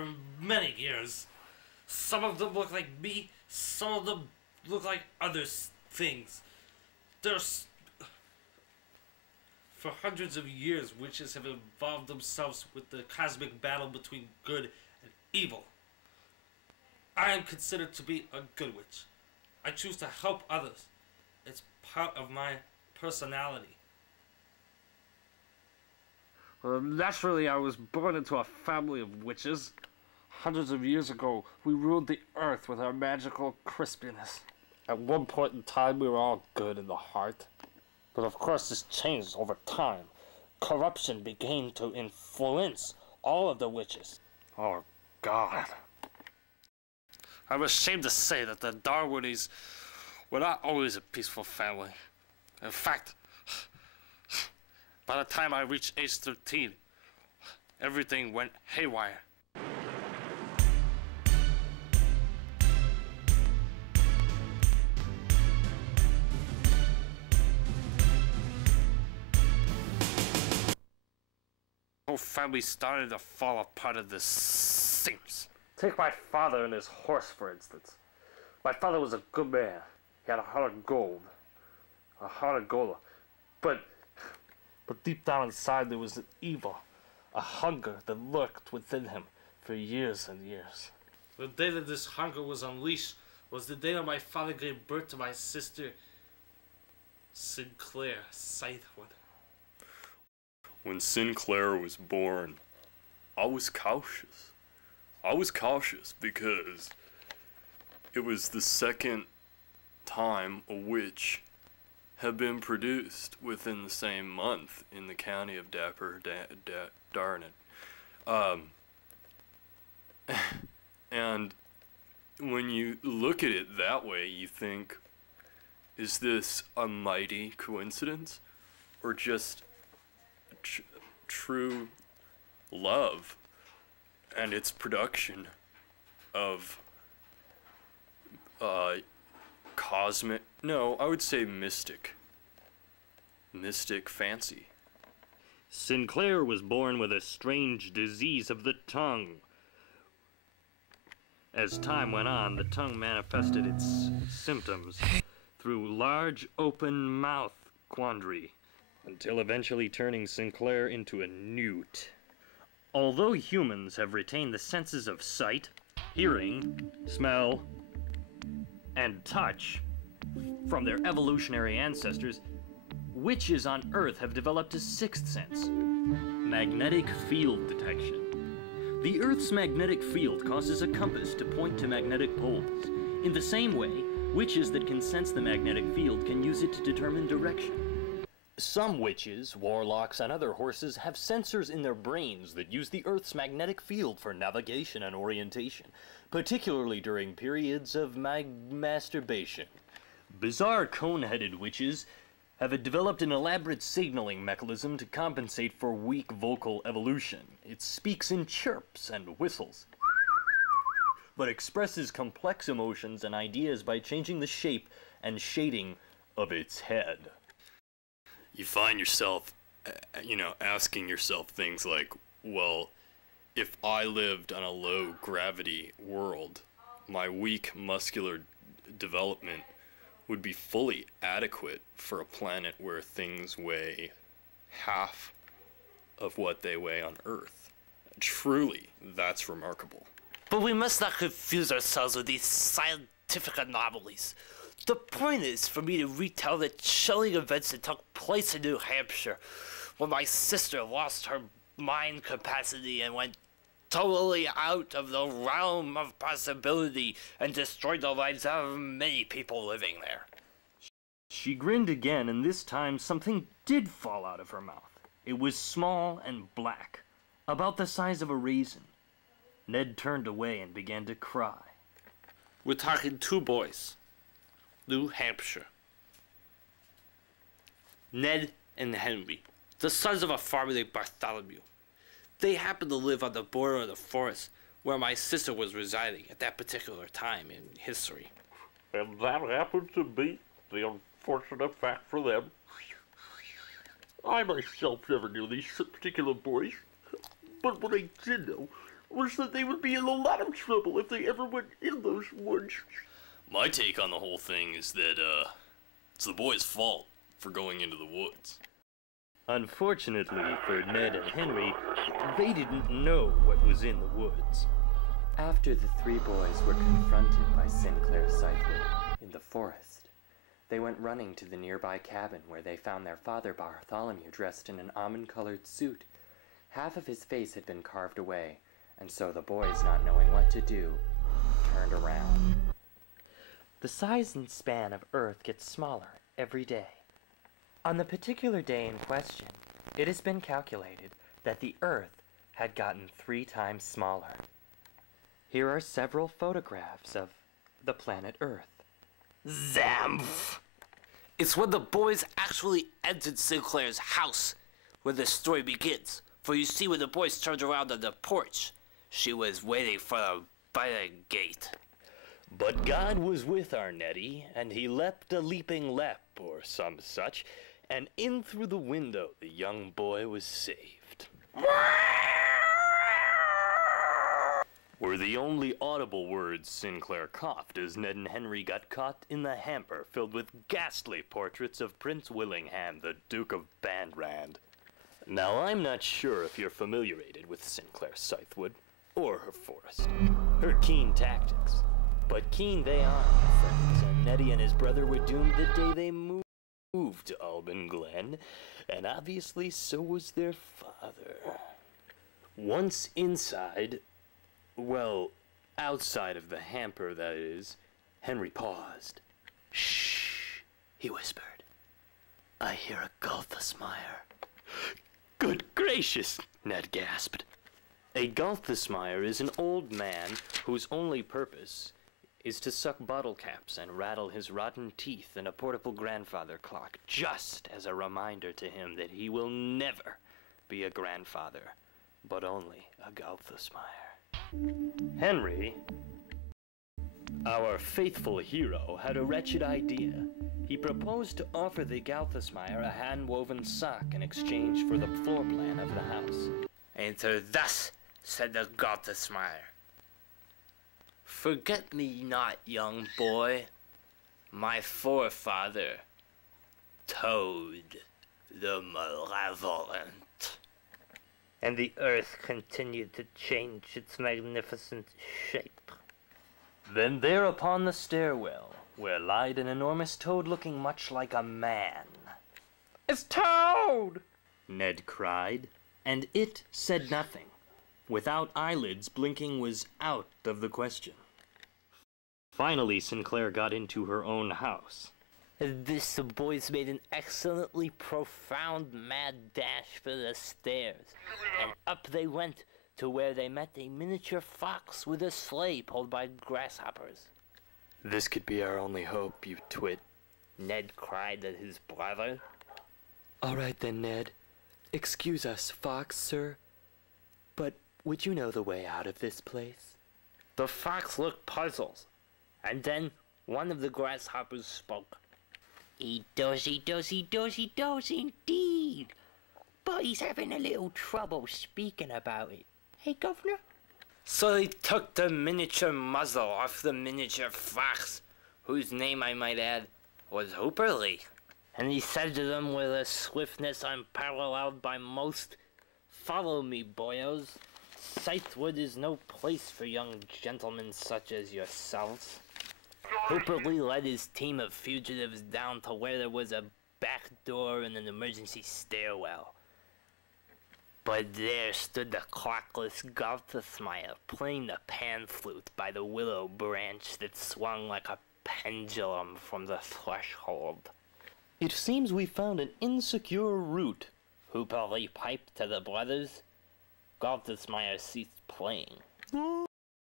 for many years. Some of them look like me, some of them look like other things. For hundreds of years, witches have involved themselves with the cosmic battle between good and evil. I am considered to be a good witch. I choose to help others. It's part of my personality. Well, naturally, I was born into a family of witches. Hundreds of years ago, we ruled the earth with our magical crispiness. At one point in time, we were all good in the heart. But of course, this changed over time. Corruption began to influence all of the witches. Oh, God. I'm ashamed to say that the Darwinies were not always a peaceful family. In fact, by the time I reached age 13, everything went haywire. The whole family started to fall apart at the seams. Take my father and his horse, for instance. My father was a good man. He had a heart of gold. A heart of gold. But deep down inside there was an evil. A hunger that lurked within him for years and years. The day that this hunger was unleashed was the day that my father gave birth to my sister, Sinclair Scythewood. When Sinclair was born, I was cautious. I was cautious because it was the second time a witch had been produced within the same month in the county of Darnett. And when you look at it that way, you think, is this a mighty coincidence or just true love and its production of cosmic, no, I would say mystic fancy. Sinclair was born with a strange disease of the tongue. As time went on, the tongue manifested its symptoms through large open mouth quandary, until eventually turning Sinclair into a newt. Although humans have retained the senses of sight, hearing, smell, and touch from their evolutionary ancestors, witches on Earth have developed a sixth sense: magnetic field detection. The Earth's magnetic field causes a compass to point to magnetic poles. In the same way, witches that can sense the magnetic field can use it to determine direction. Some witches, warlocks, and other horses have sensors in their brains that use the Earth's magnetic field for navigation and orientation, particularly during periods of masturbation. Bizarre cone-headed witches have developed an elaborate signaling mechanism to compensate for weak vocal evolution. It speaks in chirps and whistles, but expresses complex emotions and ideas by changing the shape and shading of its head. You find yourself, asking yourself things like, well, if I lived on a low gravity world, my weak muscular development would be fully adequate for a planet where things weigh half of what they weigh on Earth. Truly, that's remarkable. But we must not confuse ourselves with these scientific anomalies. The point is for me to retell the chilling events that took place in New Hampshire when my sister lost her mind capacity and went totally out of the realm of possibility and destroyed the lives of many people living there. She grinned again, and this time something did fall out of her mouth. It was small and black, about the size of a raisin. Ned turned away and began to cry. We're talking two boys. New Hampshire. Ned and Henry, the sons of a farmer named Bartholomew. They happened to live on the border of the forest where my sister was residing at that particular time in history. And that happened to be the unfortunate fact for them. I myself never knew these particular boys, but what I did know was that they would be in a lot of trouble if they ever went in those woods. My take on the whole thing is that, it's the boys' fault for going into the woods. Unfortunately for Ned and Henry, they didn't know what was in the woods. After the three boys were confronted by Sinclair Scythewood in the forest, they went running to the nearby cabin where they found their father Bartholomew dressed in an almond-colored suit. Half of his face had been carved away, and so the boys, not knowing what to do, turned around. The size and span of Earth gets smaller every day. On the particular day in question, it has been calculated that the Earth had gotten 3 times smaller. Here are several photographs of the planet Earth. Zamph! It's when the boys actually entered Sinclair's house where the story begins. For you see, when the boys turned around on the porch, she was waiting for them by the gate. But God was with our Neddy, and he leapt a leaping leap, or some such, and in through the window the young boy was saved. Were the only audible words Sinclair coughed as Ned and Henry got caught in the hamper filled with ghastly portraits of Prince Willingham, the Duke of Bandrand. Now, I'm not sure if you're familiarated with Sinclair Scythewood, or her forest, her keen tactics. But keen they are, my friends, and Neddy and his brother were doomed the day they moved to Alban Glen, and obviously so was their father. Once inside, well, outside of the hamper, that is, Henry paused. "Shh," he whispered. "I hear a Gulthasmire." "Good gracious," Ned gasped. A Gulthasmire is an old man whose only purpose is to suck bottle caps and rattle his rotten teeth in a portable grandfather clock, just as a reminder to him that he will never be a grandfather, but only a Gulthasmire. Henry, our faithful hero, had a wretched idea. He proposed to offer the Gulthasmire a hand-woven sock in exchange for the floor plan of the house. "Enter thus," said the Gulthasmire. "Forget me not, young boy, my forefather, Toad the Malevolent." And the earth continued to change its magnificent shape. Then there upon the stairwell, where lied an enormous toad looking much like a man. It's Toad! Ned cried, and it said nothing. Without eyelids, blinking was out of the question. Finally, Sinclair got into her own house. This the boys made an excellently profound mad dash for the stairs, and up they went to where they met a miniature fox with a sleigh pulled by grasshoppers. "This could be our only hope, you twit," Ned cried at his brother. All right then, Ned. Excuse us, Fox, sir. But would you know the way out of this place? The fox looked puzzled, and then one of the grasshoppers spoke. He does indeed. But he's having a little trouble speaking about it. Hey, Governor? So they took the miniature muzzle off the miniature fox, whose name, I might add, was Hooperly. And he said to them with a swiftness unparalleled by most, "Follow me, boyos. Scythewood is no place for young gentlemen such as yourselves." Hooperly led his team of fugitives down to where there was a back door and an emergency stairwell. But there stood the clockless Gulthasmire playing the pan flute by the willow branch that swung like a pendulum from the threshold. "It seems we found an insecure route," Hooperly piped to the brothers. Gulthasmire ceased playing.